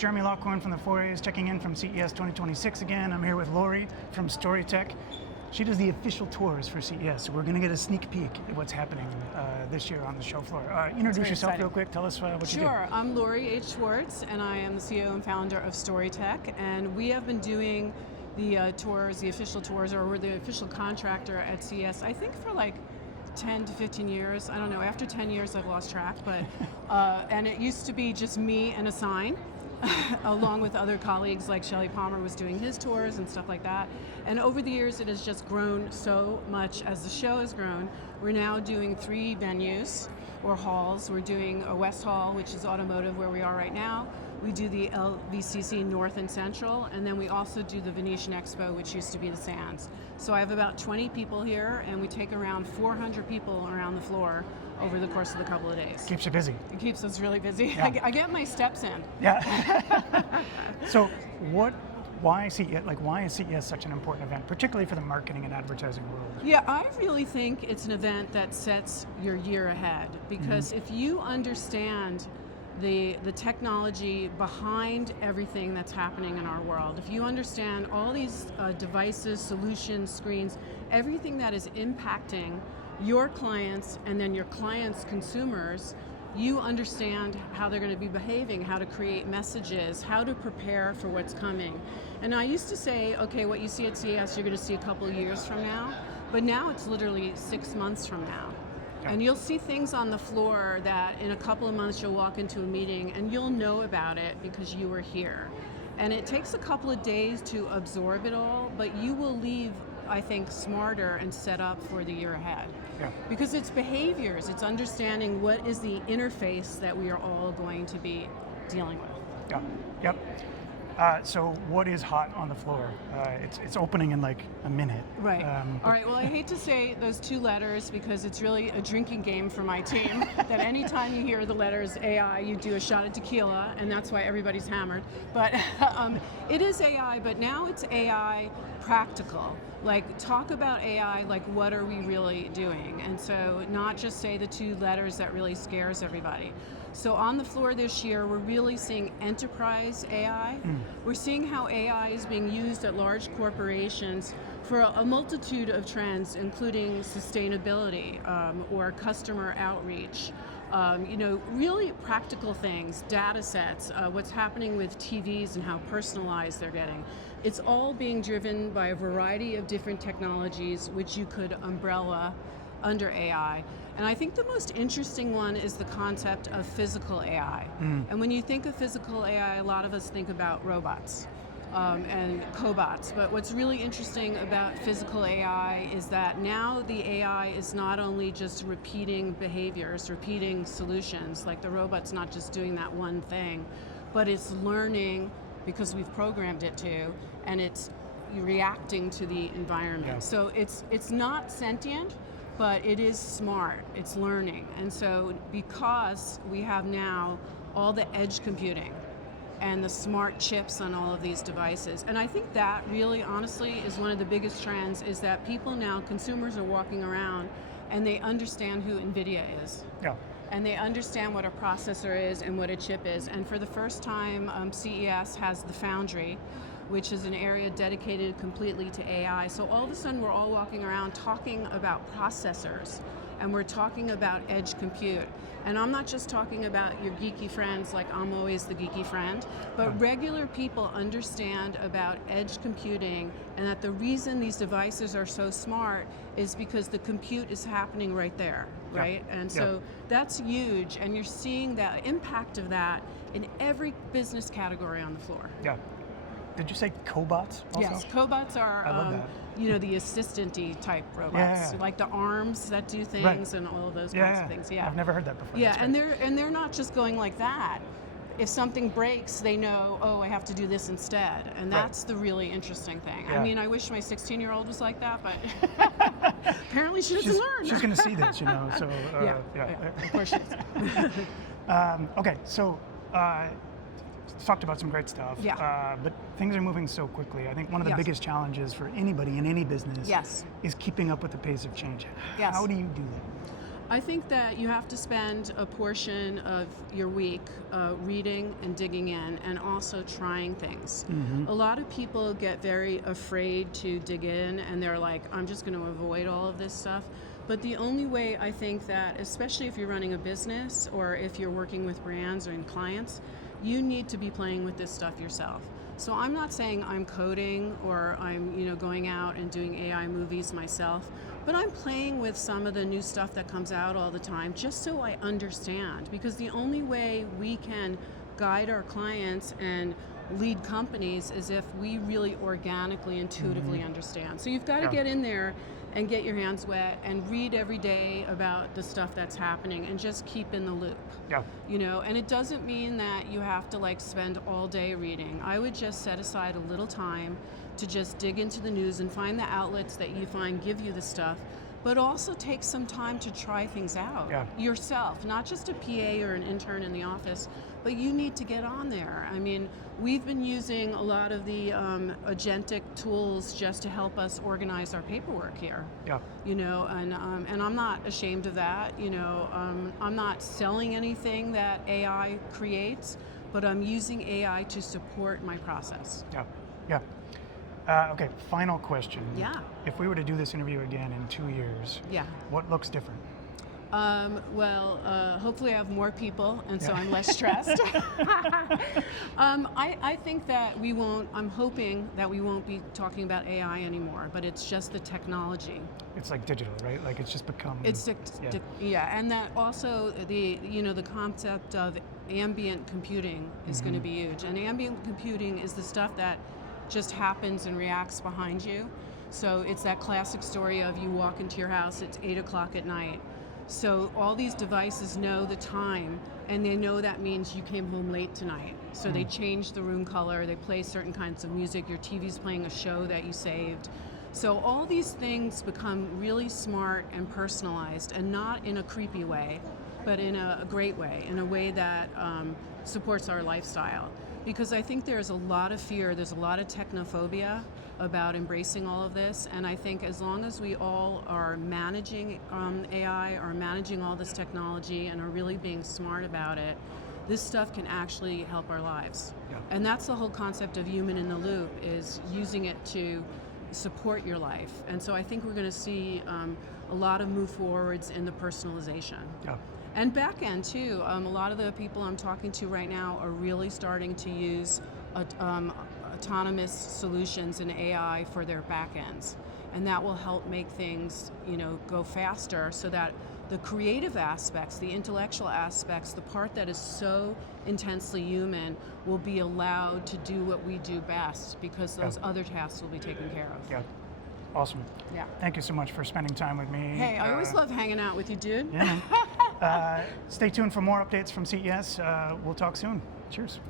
Jeremy Lockhorn from the Forays, checking in from CES 2026 again. I'm here with Lori from StoryTech. She does the official tours for CES, so we're going to get a sneak peek at what's happening this year on the show floor. Introduce yourself real quick. Tell us what you do. Sure. I'm Lori H. Schwartz, and I am the CEO and founder of StoryTech. And we have been doing the tours, the official tours, or we're the official contractor at CES, I think for like 10 to 15 years. I don't know. After 10 years, I've lost track. But and it used to be just me and a sign, along with other colleagues like Shelley Palmer was doing his tours and stuff like that. And over the years, it has just grown so much as the show has grown. We're now doing 3 venues or halls. We're doing a West Hall, which is automotive, where we are right now. We do the LVCC North and Central, and then we also do the Venetian Expo, which used to be the Sands. So I have about 20 people here, and we take around 400 people around the floor over the course of the couple of days. Keeps you busy. It keeps us really busy. Yeah. I get my steps in. Yeah. So why is CES such an important event, particularly for the marketing and advertising world? Yeah, I really think it's an event that sets your year ahead, because if you understand the technology behind everything that's happening in our world, if you understand all these devices, solutions, screens, everything that is impacting your clients and then your clients' consumers, you understand how they're going to be behaving, how to create messages, how to prepare for what's coming. And I used to say, okay, what you see at CES, you're going to see a couple of years from now, but now it's literally 6 months from now. And you'll see things on the floor that in a couple of months you'll walk into a meeting and you'll know about it because you were here. And it takes a couple of days to absorb it all, but you will leave, I think, smarter and set up for the year ahead. Yeah. Because it's behaviors, it's understanding what is the interface that we are all going to be dealing with. Yeah. Yep. So what is hot on the floor? It's opening in like a minute. Right. All right, well, I hate to say those 2 letters because it's really a drinking game for my team, that anytime you hear the letters AI, you do a shot of tequila, and that's why everybody's hammered. But it is AI, but now it's AI practical. Like, talk about AI, like what are we really doing? And so not just say the 2 letters that really scares everybody. So on the floor this year, we're really seeing enterprise AI. We're seeing how AI is being used at large corporations for a multitude of trends, including sustainability or customer outreach. Really practical things, data sets, what's happening with TVs and how personalized they're getting. It's all being driven by a variety of different technologies which you could umbrella under AI. And I think the most interesting one is the concept of physical AI. And when you think of physical AI, a lot of us think about robots and cobots. But what's really interesting about physical AI is that now the AI is not only just repeating behaviors, repeating solutions, like the robot's not just doing that one thing, but it's learning because we've programmed it to, and it's reacting to the environment. Yeah. So it's not sentient, but it is smart, it's learning. And so because we have now all the edge computing and the smart chips on all of these devices, and I think that really honestly is one of the biggest trends, is that people now, consumers are walking around and they understand who NVIDIA is. Yeah. And they understand what a processor is and what a chip is. And for the first time, CES has the Foundry, which is an area dedicated completely to AI. So all of a sudden, we're all walking around talking about processors, and we're talking about edge compute. And I'm not just talking about your geeky friends, like I'm always the geeky friend, but regular people understand about edge computing, and that the reason these devices are so smart is because the compute is happening right there, right? And so that's huge, and you're seeing the impact of that in every business category on the floor. Yeah. Did you say cobots also? Yes, cobots are, I love that. the assistant-y type robots, like the arms that do things and all of those kinds of things. Yeah, I've never heard that before. Yeah, and they're not just going like that. If something breaks, they know, oh, I have to do this instead, and that's the really interesting thing. Yeah. I mean, I wish my 16-year-old was like that, but apparently she doesn't learn. She's going to see this, So of course she is. Okay, so. Talked about some great stuff, but things are moving so quickly. I think one of the biggest challenges for anybody in any business is keeping up with the pace of change. How do you do that? I think that you have to spend a portion of your week reading and digging in and also trying things. A lot of people get very afraid to dig in and they're like, I'm just going to avoid all of this stuff. But the only way I think that, especially if you're running a business or if you're working with brands or in clients, you need to be playing with this stuff yourself. So I'm not saying I'm coding or I'm going out and doing AI movies myself, but I'm playing with some of the new stuff that comes out all the time just so I understand, because the only way we can guide our clients and lead companies is if we really organically, intuitively understand. So you've got to get in there and get your hands wet and read every day about the stuff that's happening and just keep in the loop. Yeah. And it doesn't mean that you have to spend all day reading. I would just set aside a little time to just dig into the news and find the outlets that you find give you the stuff, but also take some time to try things out yourself, not just a PA or an intern in the office, but you need to get on there. I mean, we've been using a lot of the agentic tools just to help us organize our paperwork here. Yeah. And I'm not ashamed of that. I'm not selling anything that AI creates, but I'm using AI to support my process. Yeah. Yeah. Okay, final question. Yeah. If we were to do this interview again in 2 years, what looks different? Hopefully I have more people, and so I'm less stressed. I think that I'm hoping that we won't be talking about AI anymore, but it's just the technology. It's like digital, right? Like it's just become... And that also the concept of ambient computing is going to be huge. And ambient computing is the stuff that just happens and reacts behind you. So it's that classic story of you walk into your house, it's 8 o'clock at night. So all these devices know the time, and they know that means you came home late tonight. So they change the room color, they play certain kinds of music, your TV's playing a show that you saved. So all these things become really smart and personalized, and not in a creepy way, but in a great way, in a way that supports our lifestyle. Because I think there's a lot of fear, there's a lot of technophobia about embracing all of this, and I think as long as we all are managing AI, or managing all this technology, and are really being smart about it, this stuff can actually help our lives. Yeah. And that's the whole concept of human in the loop, is using it to support your life. And so I think we're going to see a lot of move forwards in the personalization. Yeah. And back end too. A lot of the people I'm talking to right now are really starting to use autonomous solutions in AI for their back ends, and that will help make things go faster, so that the creative aspects, the intellectual aspects, the part that is so intensely human, will be allowed to do what we do best, because those other tasks will be taken care of. Yeah. Awesome. Yeah. Thank you so much for spending time with me. Hey, I always love hanging out with you, dude. Yeah. Stay tuned for more updates from CES. We'll talk soon. Cheers.